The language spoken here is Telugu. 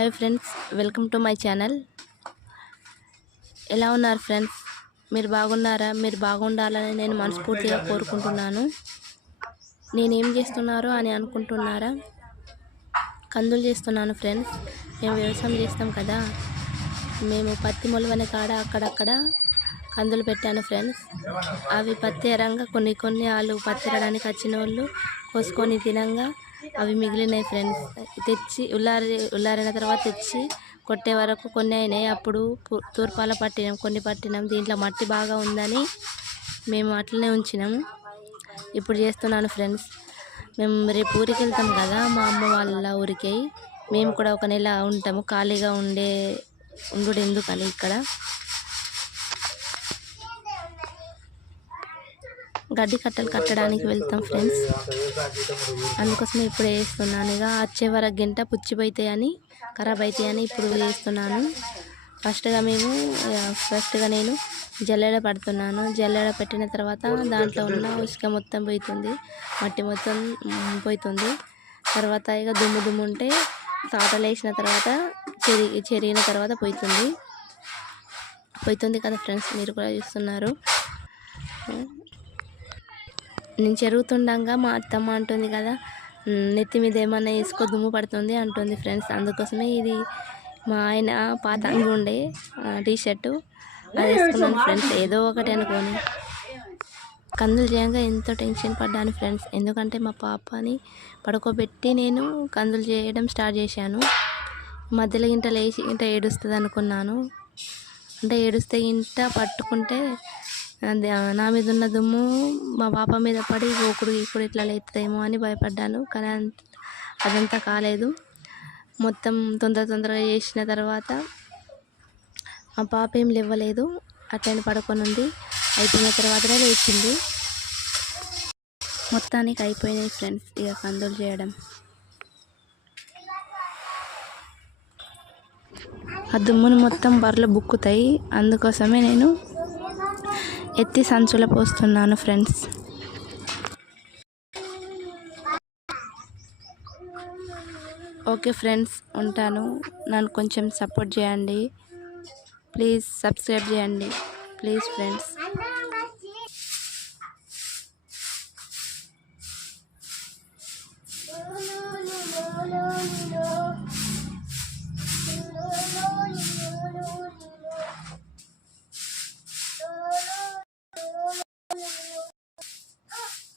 Hi friends, welcome to my channel. ఎలా ఉన్నారు ఫ్రెండ్స్? మీరు బాగున్నారా? మీరు బాగుండాలని నేను మనస్ఫూర్తిగా కోరుకుంటున్నాను. నేనేం చేస్తున్నారో అని అనుకుంటున్నారా? కందులు చేస్తున్నాను ఫ్రెండ్స్. మేము వ్యవసాయం చేస్తాం కదా, మేము పత్తి మొలవని కాడ అక్కడక్కడ కందులు పెట్టాను ఫ్రెండ్స్. అవి పత్తి ఎరంగా కొన్ని వాళ్ళు పత్తి ఎరడానికి వచ్చిన వాళ్ళు కోసుకొని తినంగా అవి మిగిలినాయి ఫ్రెండ్స్. తెచ్చి ఉల్లారిన తర్వాత తెచ్చి కొట్టే వరకు కొన్ని అయినాయి. అప్పుడు తూర్పాల పట్టినాం, కొన్ని పట్టినాం. దీంట్లో మట్టి బాగా ఉందని మేము అట్లనే ఉంచినాము. ఇప్పుడు చేస్తున్నాను ఫ్రెండ్స్. మేము రేపు ఊరికి వెళ్తాం కదా, మా అమ్మ వాళ్ళ ఊరికి. మేము కూడా ఒక నెల ఉంటాము. ఖాళీగా ఉండు ఎందుకని ఇక్కడ గడ్డి కట్టలు కట్టడానికి వెళ్తాం ఫ్రెండ్స్. అందుకోసమే ఇప్పుడు వేస్తున్నాను. ఇక వచ్చే వరకు గింట పుచ్చిపోతాయని, ఖరాబ్ అవుతాయని ఇప్పుడు వేస్తున్నాను. ఫస్ట్గా నేను జల్లెడ పడుతున్నాను. జల్లెడ పెట్టిన తర్వాత దాంట్లో ఉన్న ఉసుక మొత్తం పోతుంది, మట్టి మొత్తం పోతుంది. తర్వాత ఇక దుమ్ము ఉంటే తాటలు వేసిన తర్వాత చెరిగిన తర్వాత పోతుంది కదా ఫ్రెండ్స్. మీరు కూడా చూస్తున్నారు. నేను చెరుగుతుండగా మా అత్తమ్మ అంటుంది కదా, నెత్తి మీద ఏమన్నా వేసుకో దుమ్ము పడుతుంది అంటుంది ఫ్రెండ్స్. అందుకోసమే ఇది మా ఆయన పాత అంగి ఉండే టీషర్టు అది వేసుకున్నాను ఫ్రెండ్స్, ఏదో ఒకటి అనుకోని. కందులు చేయంగా ఎంతో టెన్షన్ పడ్డాను ఫ్రెండ్స్. ఎందుకంటే మా పాపని పడుకోబెట్టి నేను కందులు చేయడం స్టార్ట్ చేశాను. మధ్యలో ఇంట ఏడుస్తుంది అనుకున్నాను. అంటే ఏడుస్తే ఇంట పట్టుకుంటే నా మీద ఉన్న దుమ్ము మా పాప మీద పడి ఇప్పుడు ఇట్లా లేతుందేమో అని భయపడ్డాను. కానీ అదంతా కాలేదు. మొత్తం తొందరగా చేసిన తర్వాత మా పాప ఏం లేవలేదు, అట్లనే పడుకొని ఉంది. అయిపోయిన తర్వాతనే లేచింది. మొత్తానికి అయిపోయినాయి ఫ్రెండ్స్ ఇక కందులు చేయడం. ఆ దుమ్మును మొత్తం బర్రెలు బుక్కుతాయి. అందుకోసమే నేను ఎత్తి సంచుల పోస్తున్నాను ఫ్రెండ్స్. ఓకే ఫ్రెండ్స్, ఉంటాను. నన్ను కొంచెం సపోర్ట్ చేయండి ప్లీజ్. సబ్స్క్రైబ్ చేయండి ప్లీజ్ ఫ్రెండ్స్.